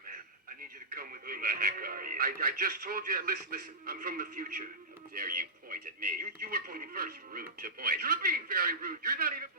man. I need you to come with me. Who the heck are you? I just told you. Listen. I'm from the future. How dare you point at me? You were pointing first. Rude to point. You're being very rude. You're not even...